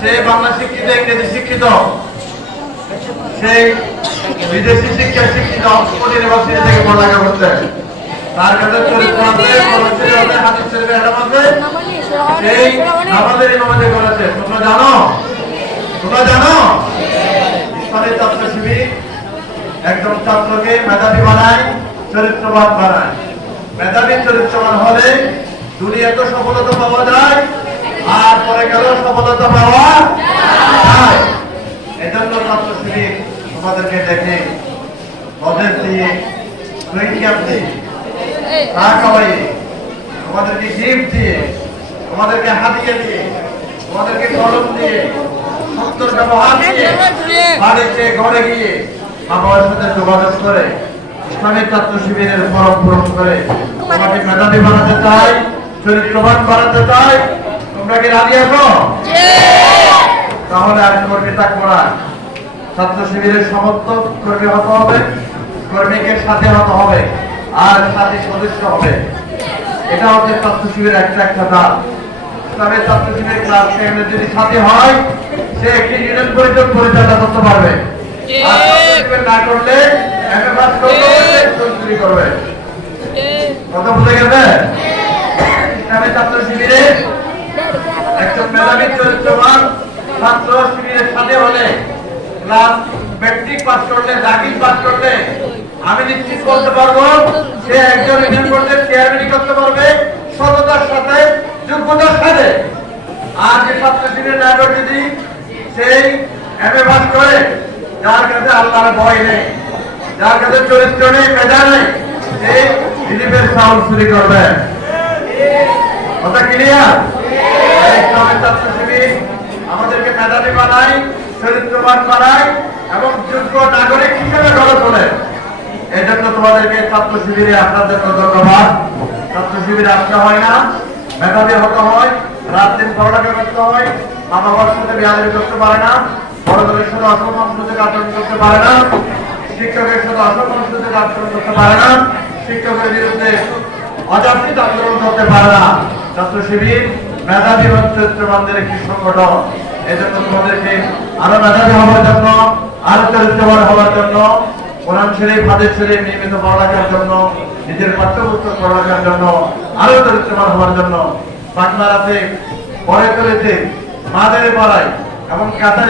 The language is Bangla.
সে বাংলা শিক্ষিত, ইংরেজি শিক্ষিত, সেই বিদেশি শিক্ষা শিক্ষিত, অক্সফোর্ড ইউনিভার্সিটি থেকে পড়ালেখা করছে, তার কাছে চরিত্র আছে, হাদিস শরীফের ইলম আছে, সেই আমাদের ইমামতি করেছে। তোমরা জানো ইসলামের ছাত্র শিবির একদম ছাত্রকে মেধাবী বানায়, চরিত্রবান বানায়। মেধাবী চরিত্রবান হলে দুনিয়াতে সফলতা পাওয়া যায়, আর পরে গেলেও সফলতা পাওয়া যায়। এজন্য ছাত্র শিবির তোমাদেরকে দেখে মদের দিয়ে, ক্যাম্প দিয়ে, চা খাওয়াইয়ে, তোমাদেরকে গিফট দিয়ে, তোমাদেরকে হাতিয়ে দিয়ে, তোমাদেরকে কলম দিয়ে, সুন্দর ব্যবহার দিয়ে, বাড়িতে ঘরে গিয়ে বাবার সাথে যোগাযোগ করে ইসলামের ছাত্র শিবিরের ফরম পূরণ করে তোমাকে মেধাবী বানাতে চাই, চরিত্রবান বানাতে চাই। তোমরা কি রাজি আছো? তাহলে আর কর্মী থাকবো না। ছাত্র শিবিরের সমর্থক কর্মী হতে হবে, কর্মীকে সাথে হতে হবে, আর সাথে সদস্য হবে। এটা হচ্ছে ছাত্র শিবিরের একটা ধাপ। ইসলামের ছাত্র শিবিরের ক্লাস যদি সাথে হয়, সে একটি ইউনিয়ন পরিষদ পরিচালনা করতে পারবে। আর ছাত্র শিবির না করলে এমএ পাস করবে, করবে। কথা বুঝে গেছে? ইসলামের ছাত্র শিবিরে একজন মেধাবী চরিত্রবান ছাত্র শিবিরের সাথে হলে, ক্লাস ম্যাট্রিক পাস করলে, দাখিল পাস করলে, আমি নিশ্চিত করতে পারবো সে একজন ইউনিয়ন বোর্ডের চেয়ারম্যান করতে পারবে, সততার সাথে, যোগ্যতার সাথে। আর যে ছাত্র শিবিরের নাগর যদি সেই এমএ পাস করে, যার কাছে আল্লাহর ভয় নেই, যার কাছে চরিত্র নেই, মেধা নেই, সেই রিলিফের চাউল চুরি করবে। কথা ক্লিয়ার? ইসলামের ছাত্র শিবির আমাদেরকে মেধাবী বানায়, চরিত্রবান বানায় এবং যোগ্য নাগরিক হিসেবে গড়ে তোলে। এই জন্য তোমাদেরকে ছাত্র শিবিরে আপনাদের ধন্যবাদ। ছাত্র শিবিরে আসতে হয় না, মেধাবী হতে হয়, রাত দিন পড়ালেখা করতে হয়, মা বাবার সাথে বেয়াদবি করতে পারে না, বড়দের সাথে অসম্মান সুযোগ আচরণ করতে পারে না, শিক্ষকের সাথে অসম্মান সুযোগ আচরণ করতে পারে না, শিক্ষকের বিরুদ্ধে অযাচিত আন্দোলন করতে পারে না। ছাত্র শিবির মেধাবী এবং চরিত্রবানদের একটি সংগঠন। এই জন্য তোমাদেরকে আরো মেধাবী হওয়ার জন্য, আরো চরিত্রবান হওয়ার জন্য, কোরআন শরীফ, হাদিস শরীফ নিয়মিত পড়ালেখার জন্য, নিজের পাঠ্যপুস্তক পড়ালেখার জন্য, আরো চরিত্রবান হওয়ার জন্য বাংলাতে, পরে করেছে, মাদের পাড়ায় এবং কাতারে